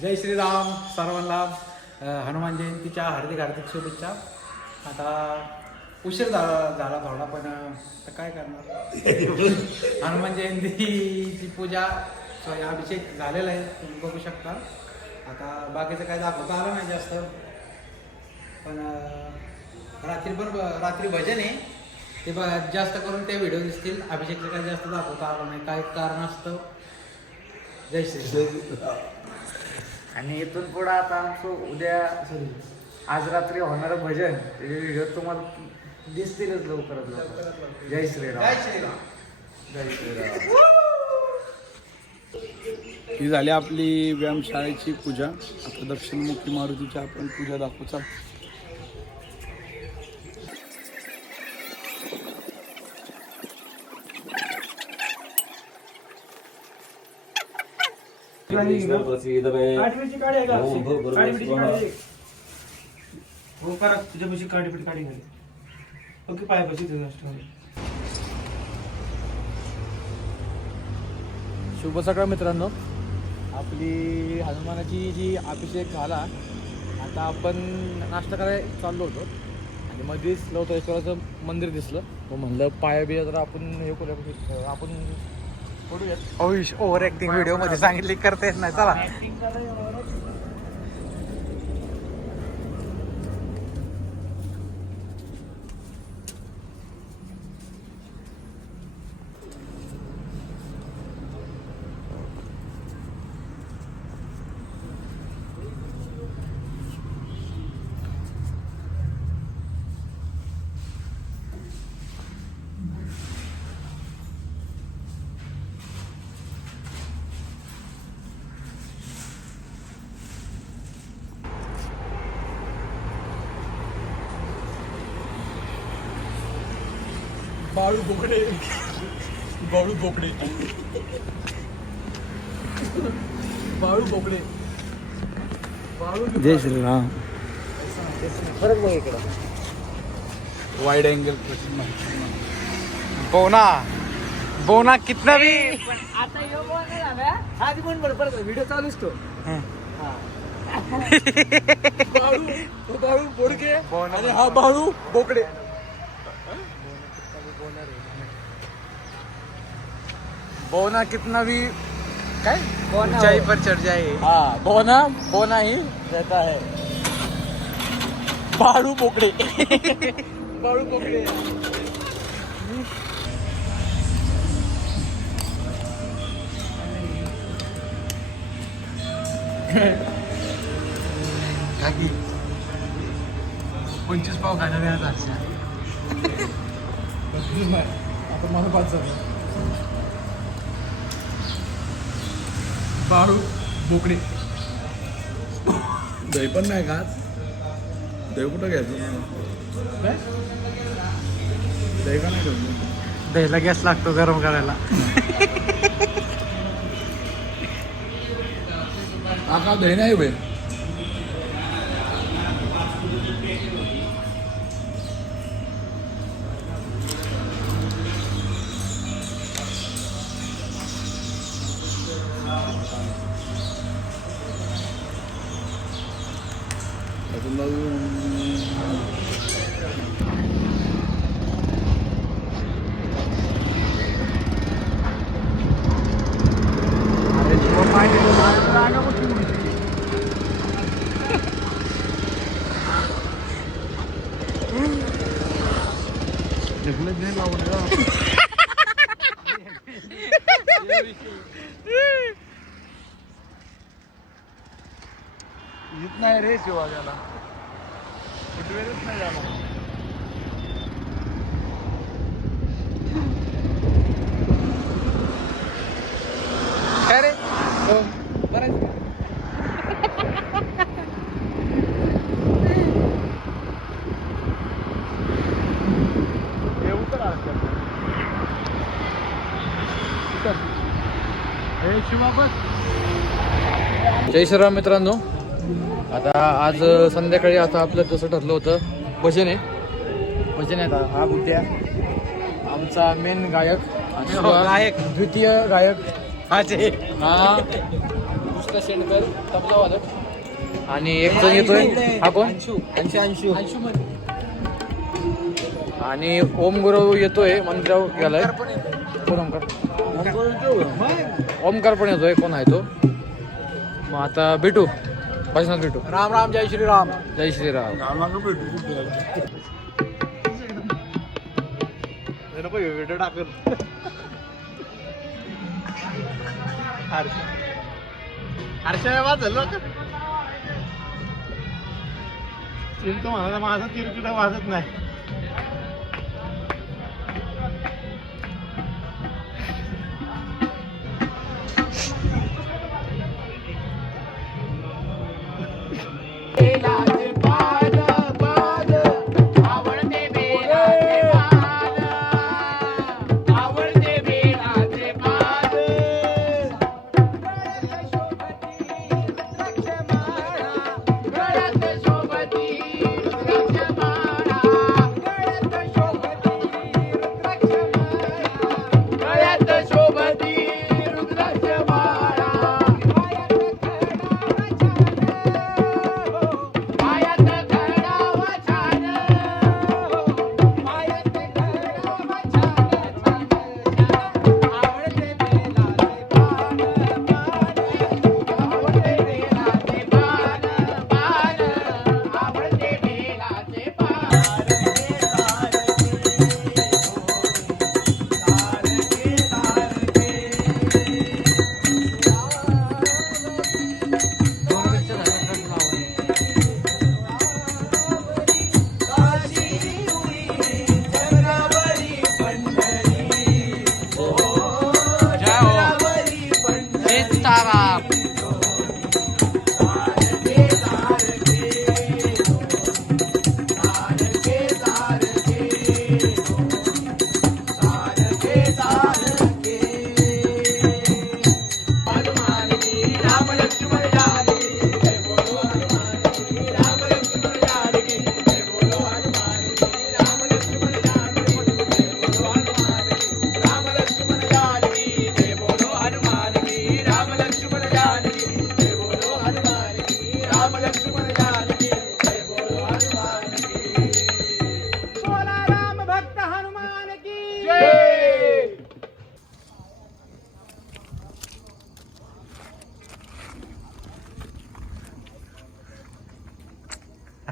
जय श्रीराम सर्वांना हनुमान जयंतीच्या हार्दिक हार्दिक शुभेच्छा. आता उशीर झाला थोडा, पण आता काय करणार. हनुमान जयंतीची पूजा अभिषेक झालेला आहे, तुम्ही बघू शकता. आता बाकीचं काय दाखवता आलं नाही जास्त, पण रात्री भजन आहे ते जास्त करून ते व्हिडिओ दिसतील. अभिषेकचं काही जास्त दाखवता आलं नाही, काय कारण असतं. जय श्री. आणि इथून पुढं आता आमचं उद्या आज रात्री होणारं भजन व्हिडिओ तुम्हाला दिसतीलच लवकरात लवकर. जय श्रीराम. जय श्रीराम. जय श्रीराम. ही झाली आपली व्यायामशाळेची पूजा. आता दक्षिणमुखी मारुतीची आपण पूजा दाखवू. तुझ्यापाशी काढीपीठ काढी घाली. ओके पायापाशी शुभ सकाळ मित्रांनो. आपली हनुमानाची जी अभिषेक झाला. आता आपण नाश्ता करायला चाललो होतो आणि मध्येच लवतरेश्वराचं मंदिर दिसलं. मग म्हणलं पाया बिया जरा आपण हे करूया, आपण पडूयात. ओव्हर ऍक्टिंग व्हिडिओ मध्ये सांगितली करता येत नाही. चला बाळू बोकडे. बाळू बोकडे. बाळू बोकडे. जय श्रीराम. परत बघ इकडं. वाईड अँगल बोना बोना कितना भी आता यो बोलणार झाला हा ती पण बरोबर व्हिडिओ चालूच तो. बाळू बोडके आणि हा बाळू बोकडे. बोना कितना भी काय ऊंचाई पर चढ़ जाए. हाँ बोना बोना ही रहता है. बाळू बोकडे. बाळू बोकडे. काकी 25 पाव खाणार आहे आता. आता मला 5 झालं. बाळू बोकडे. दही पण नाही का? दही कुठं घ्यायचं? दही का नाही ठेवलं? दहीला गॅस लागतो गरम करायला. हा का दही नाही बे. येत नाही रे शिवाजाला. फुटवेलच नाही झाला. काय रे जय श्रीराम मित्रांनो. आता आज संध्याकाळी आता आपलं जसं ठरलं होतं भजन आहे. भजन आहे. आता हा बुद्ध्या आमचा मेन गायक. गायक द्वितीय गायक हाचे हा कृष्ण शेंडकर तबला वादक. आणि एक जण येतोय हा कोण अंशू. आणि ओम गुरु येतोय मंदिरावर गेलाय. कोण ओमकार पण येतोय. कोण आहे तो? मग आता भेटू भजनात भेटू. राम राम. जय श्रीराम. जय श्रीराम. व्हिडिओ टाकून हर्षा वाजल चिंटू म्हणाला माझा तिरकुटा वाजत नाही.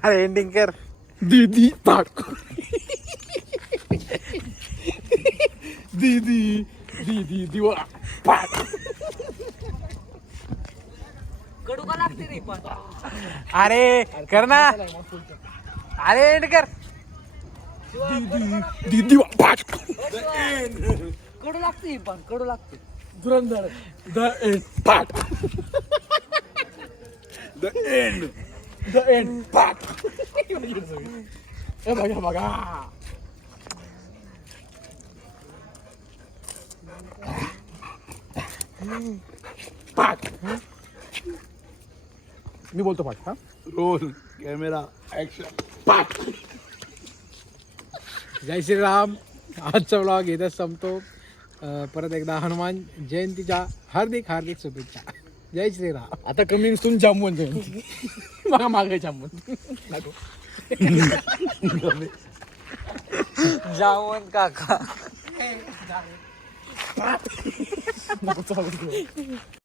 अरे एंडिंग कर. दीदी पाठ दीदी दीदी दिवा पाठ. कडू का लागते रे पण अरे कर ना. अरे एंड कर. दीदी दीदी पाठ. कडू लागते पण कडू लागते. धुरंधर द एंड पाठ. द एंड द एंड पाठ. हे बघा बघा. पाठ. मी बोलतो पाठ. हा रोल कॅमेरा ऍक्शन पाठ. जय श्रीराम. आजचा व्लॉग इथंच संपतो. परत एकदा हनुमान जयंतीच्या हार्दिक हार्दिक शुभेच्छा. जय श्रीराम. आता कमिंग सून जामवंत जयंती. बघा मागे जामवंत. जावण काका नको चालू.